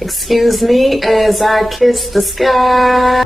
Excuse me as I kiss the sky.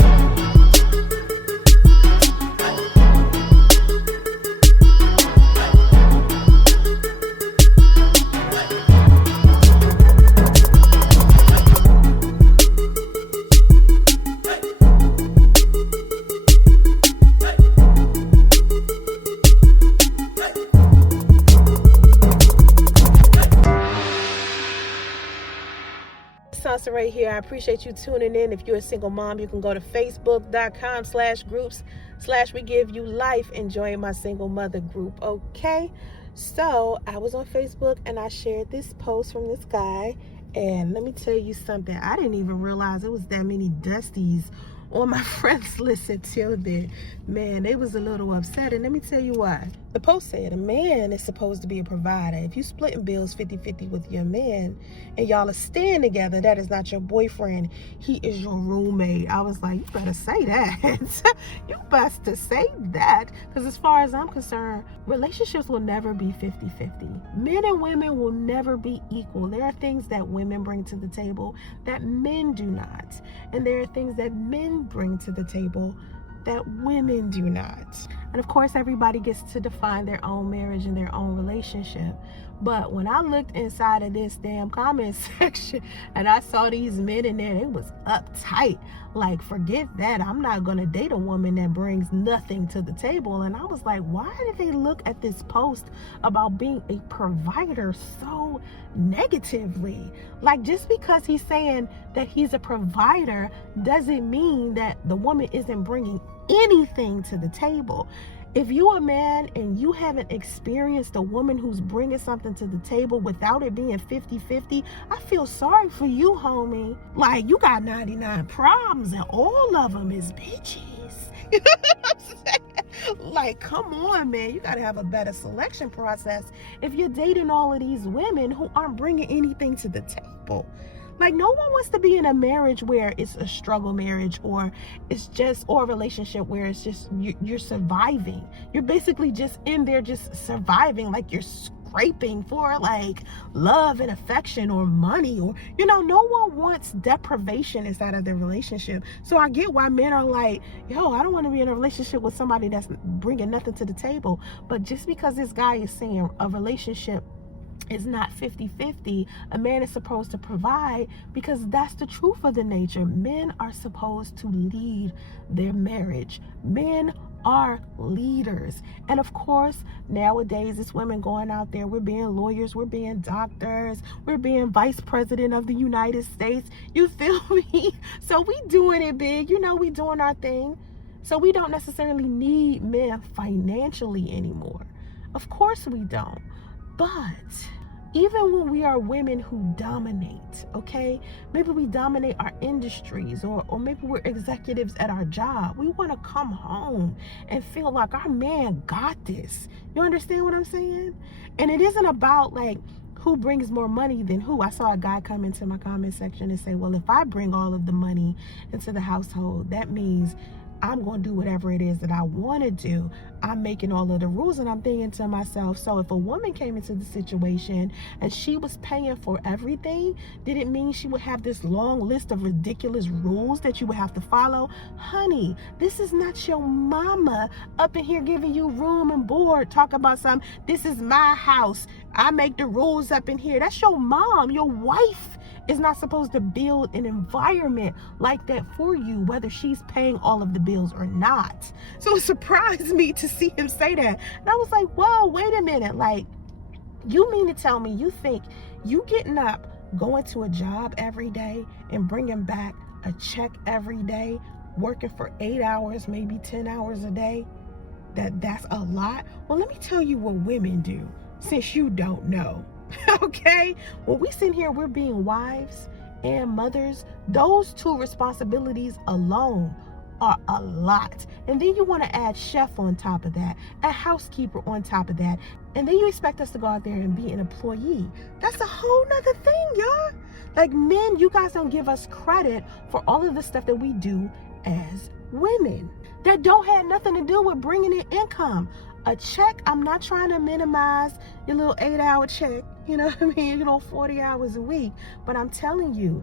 Soncerae here. I appreciate you tuning in. If you're a single mom, you can go to facebook.com/groups/we give you life, enjoying my single mother group. Okay, so I was on Facebook and I shared this post from this guy, and let me tell you something, I didn't even realize it was that many Dusties on my friends list until then. Man, they was a little upset, and let me tell you why. The post said a man is supposed to be a provider. If you splitting bills 50-50 with your man and y'all are staying together, that is not your boyfriend. He is your roommate. I was like, you better say that. You best to say that. Because as far as I'm concerned, relationships will never be 50-50. Men and women will never be equal. There are things that women bring to the table that men do not. And there are things that men bring to the table that women do not. And of course, everybody gets to define their own marriage and their own relationship. But when I looked inside of this damn comment section and I saw these men in there, they was uptight. Like, forget that. I'm not going to date a woman that brings nothing to the table. And I was like, why did they look at this post about being a provider so negatively? Like, just because he's saying that he's a provider doesn't mean that the woman isn't bringing anything to the table. If you're a man and you haven't experienced a woman who's bringing something to the table without it being 50-50, I feel sorry for you, homie. Like, you got 99 problems and all of them is bitches. You know what I'm saying? Like, come on, man. You got to have a better selection process if you're dating all of these women who aren't bringing anything to the table. Like, no one wants to be in a marriage where it's a struggle marriage, or it's just, or a relationship where it's just you're surviving. You're basically just in there just surviving, like you're scraping for like love and affection or money, or, you know, no one wants deprivation inside of their relationship. So I get why men are like, yo, I don't want to be in a relationship with somebody that's bringing nothing to the table. But just because this guy is saying a relationship is not 50-50, a man is supposed to provide, because that's the truth of the nature. Men are supposed to lead their marriage. Men are leaders. And of course, nowadays it's women going out there, we're being lawyers, we're being doctors, we're being vice president of the United States. You feel me? So we doing it big, you know, we doing our thing. So we don't necessarily need men financially anymore. Of course we don't. But even when we are women who dominate, okay, maybe we dominate our industries, or maybe we're executives at our job, we want to come home and feel like our man got this. You understand what I'm saying? And it isn't about like who brings more money than who. I saw a guy come into my comment section and say, well, if I bring all of the money into the household, that means I'm going to do whatever it is that I want to do. I'm making all of the rules. And I'm thinking to myself, so if a woman came into the situation and she was paying for everything, did it mean she would have this long list of ridiculous rules that you would have to follow? Honey, this is not your mama up in here giving you room and board, talk about something. This is my house. I make the rules up in here. That's your mom. Your wife is not supposed to build an environment like that for you, whether she's paying all of the bills or not. So it surprised me to see him say that. And I was like, whoa, wait a minute. Like, you mean to tell me you think you getting up, going to a job every day and bringing back a check every day, working for 8 hours, maybe 10 hours a day, that's a lot? Well, let me tell you what women do, since you don't know. Okay, when we sit here, we're being wives and mothers. Those two responsibilities alone are a lot. And then you want to add chef on top of that, a housekeeper on top of that, and then you expect us to go out there and be an employee. That's a whole nother thing, y'all. Like, men, you guys don't give us credit for all of the stuff that we do as women that don't have nothing to do with bringing in income. A check, I'm not trying to minimize your little 8-hour check, you know what I mean, 40 hours a week. But I'm telling you,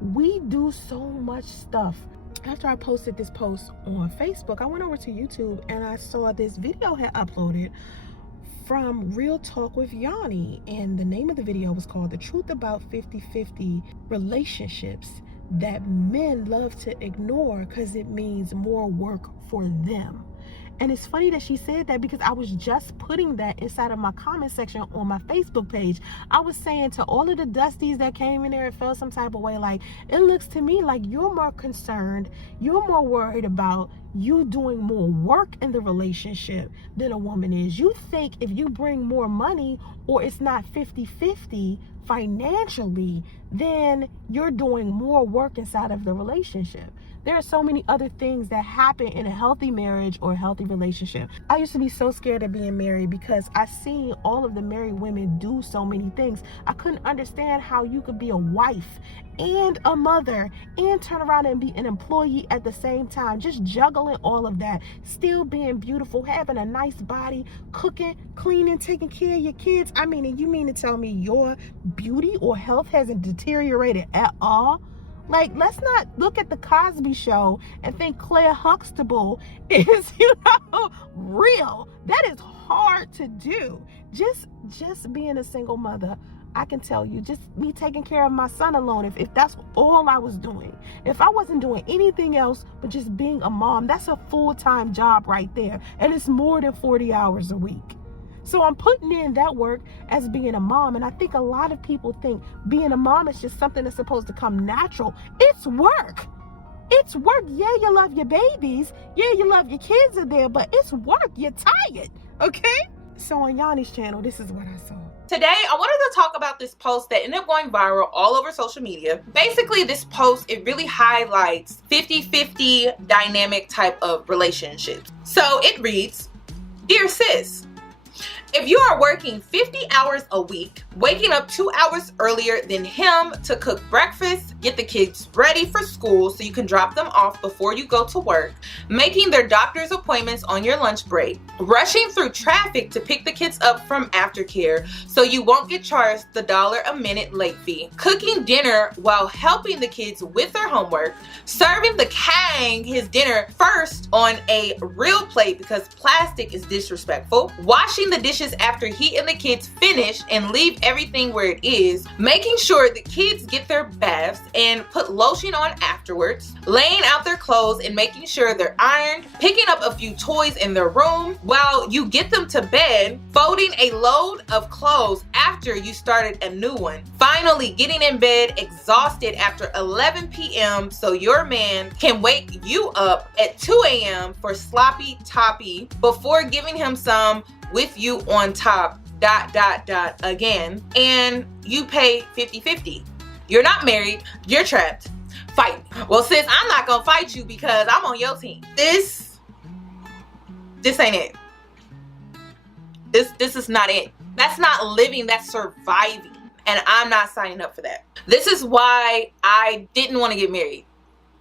We do so much stuff. After I posted this post on Facebook, I went over to YouTube and I saw this video had uploaded from Real Talk with Yanni, and the name of the video was called The Truth About 50-50 Relationships That Men Love to Ignore Because It Means More Work for Them. And it's funny that she said that, because I was just putting that inside of my comment section on my Facebook page. I was saying to all of the dusties that came in there and felt some type of way, like, it looks to me like you're more concerned, you're more worried about you doing more work in the relationship than a woman is. You think if you bring more money, or it's not 50-50 financially, then you're doing more work inside of the relationship. There are so many other things that happen in a healthy marriage or a healthy relationship. I used to be so scared of being married because I seen all of the married women do so many things. I couldn't understand how you could be a wife and a mother and turn around and be an employee at the same time, just juggling all of that, still being beautiful, having a nice body, cooking, cleaning, taking care of your kids. I mean, and you mean to tell me your beauty or health hasn't deteriorated at all? Like, let's not look at the Cosby Show and think Claire Huxtable is, real. That is hard to do. Just being a single mother, I can tell you, just me taking care of my son alone, if that's all I was doing, if I wasn't doing anything else but just being a mom, that's a full-time job right there. And it's more than 40 hours a week. So I'm putting in that work as being a mom. And I think a lot of people think being a mom is just something that's supposed to come natural. It's work. It's work. Yeah, you love your babies. Yeah, you love your kids are there, but it's work. You're tired. Okay? So on Yanni's channel, this is what I saw. Today, I wanted to talk about this post that ended up going viral all over social media. Basically, this post, it really highlights 50-50 dynamic type of relationships. So it reads, "Dear sis, if you are working 50 hours a week, waking up 2 hours earlier than him to cook breakfast, get the kids ready for school so you can drop them off before you go to work, making their doctor's appointments on your lunch break, rushing through traffic to pick the kids up from aftercare so you won't get charged the $1 a minute late fee, cooking dinner while helping the kids with their homework, serving the king his dinner first on a real plate because plastic is disrespectful, washing the dishes after he and the kids finish and leave everything where it is, making sure the kids get their baths and put lotion on afterwards, laying out their clothes and making sure they're ironed, picking up a few toys in their room while you get them to bed, folding a load of clothes after you started a new one, finally getting in bed exhausted after 11 p.m. so your man can wake you up at 2 a.m. for sloppy toppy before giving him some with you on top, ... again, and you pay 50-50. You're not married, you're trapped. Fight me." Well, sis, I'm not gonna fight you because I'm on your team. This ain't it. This is not it. That's not living, that's surviving. And I'm not signing up for that. This is why I didn't want to get married.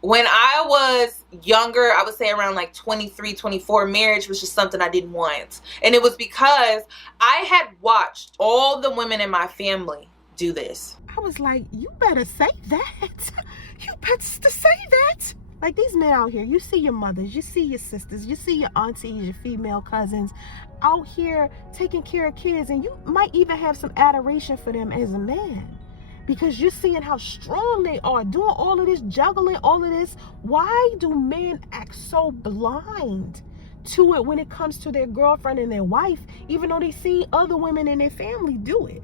When I was younger, I would say around like 23, 24, marriage was just something I didn't want. And it was because I had watched all the women in my family do this. I was like, you better say that. You better say that. Like, these men out here, you see your mothers, you see your sisters, you see your aunties, your female cousins out here taking care of kids, and you might even have some adoration for them as a man. Because you're seeing how strong they are, doing all of this, juggling all of this. Why do men act so blind to it when it comes to their girlfriend and their wife, even though they see other women in their family do it?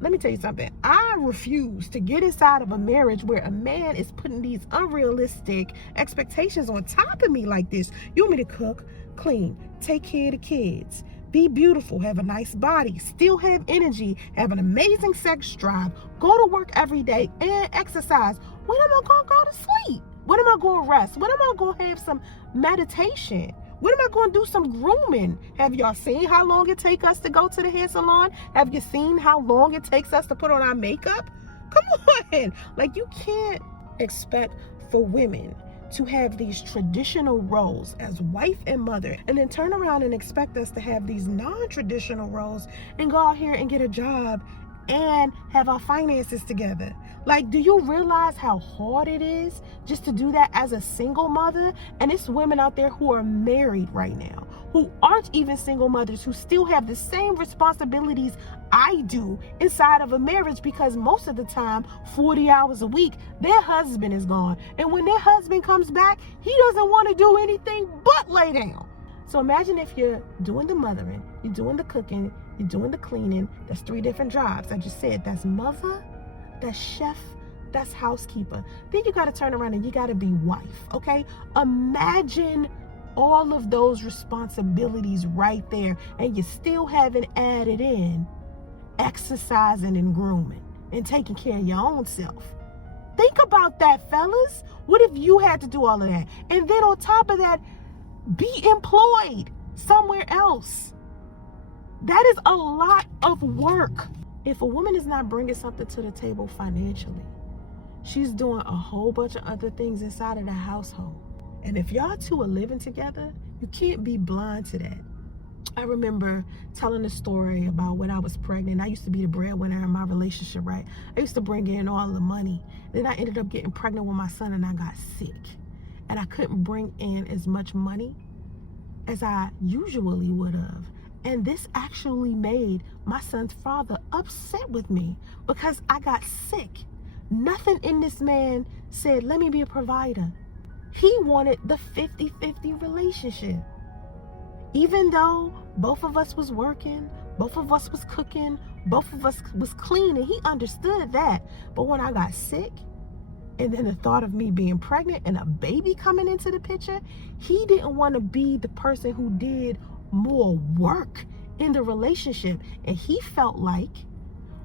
Let me tell you something. I refuse to get inside of a marriage where a man is putting these unrealistic expectations on top of me like this. You want me to cook, clean, take care of the kids, be beautiful, have a nice body, still have energy, have an amazing sex drive, go to work every day and exercise. When am I going to go to sleep? When am I going to rest? When am I going to have some meditation? When am I going to do some grooming? Have y'all seen how long it takes us to go to the hair salon? Have you seen how long it takes us to put on our makeup? Come on. Like, you can't expect for women to have these traditional roles as wife and mother and then turn around and expect us to have these non-traditional roles and go out here and get a job and have our finances together. Like, do you realize how hard it is just to do that as a single mother? And it's women out there who are married right now, who aren't even single mothers, who still have the same responsibilities I do inside of a marriage, because most of the time, 40 hours a week, their husband is gone. And when their husband comes back, he doesn't want to do anything but lay down. So imagine if you're doing the mothering, you're doing the cooking, you're doing the cleaning. That's 3 different jobs. I just said that's mother, that's chef, that's housekeeper. Then you got to turn around and you got to be wife, okay? Imagine all of those responsibilities right there, and you still haven't added in exercising and grooming and taking care of your own self. Think about that, fellas. What if you had to do all of that? And then on top of that, be employed somewhere else. That is a lot of work. If a woman is not bringing something to the table financially, she's doing a whole bunch of other things inside of the household. And if y'all two are living together, you can't be blind to that. I remember telling a story about when I was pregnant. I used to be the breadwinner in my relationship, right? I used to bring in all the money. Then I ended up getting pregnant with my son and I got sick. And I couldn't bring in as much money as I usually would have. And this actually made my son's father upset with me because I got sick. Nothing in this man said, let me be a provider. He wanted the 50-50 relationship. Even though both of us was working, both of us was cooking, both of us was cleaning, he understood that. But when I got sick, and then the thought of me being pregnant and a baby coming into the picture, he didn't want to be the person who did more work in the relationship. And he felt like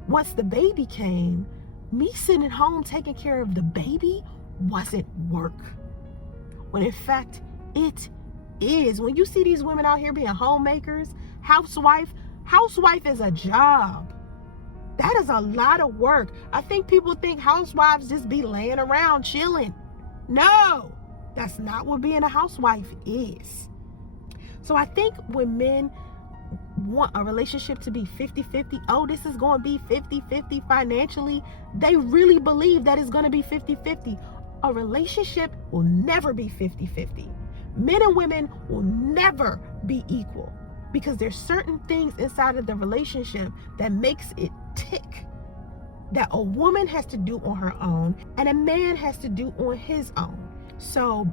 once the baby came, me sitting home taking care of the baby wasn't work. When in fact, it is. When you see these women out here being homemakers, housewife is a job. That is a lot of work. I think people think housewives just be laying around chilling. No, that's not what being a housewife is. So I think when men want a relationship to be 50-50, oh, this is going to be 50-50 financially, they really believe that it's going to be 50-50. A relationship will never be 50-50. Men and women will never be equal because there's certain things inside of the relationship that makes it tick that a woman has to do on her own and a man has to do on his own. So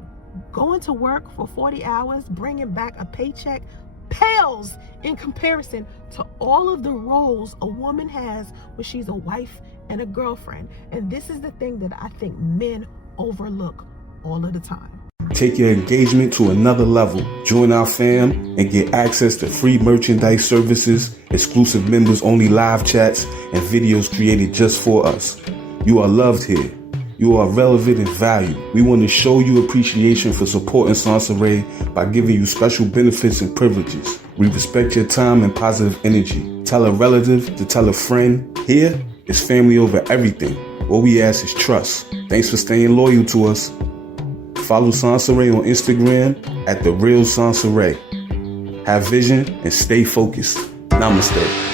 going to work for 40 hours, bringing back a paycheck pales in comparison to all of the roles a woman has when she's a wife and a girlfriend. And this is the thing that I think men overlook all of the time. Take your engagement to another level. Join our fam and get access to free merchandise services, exclusive members only live chats, and videos created just for us. You are loved here. You are relevant and valued. We want to show you appreciation for supporting Soncerae by giving you special benefits and privileges. We respect your time and positive energy. Tell a relative to tell a friend. Here is family over everything. All we ask is trust. Thanks for staying loyal to us. Follow Soncerae on Instagram at @TheRealSoncerae. Have vision and stay focused. Namaste.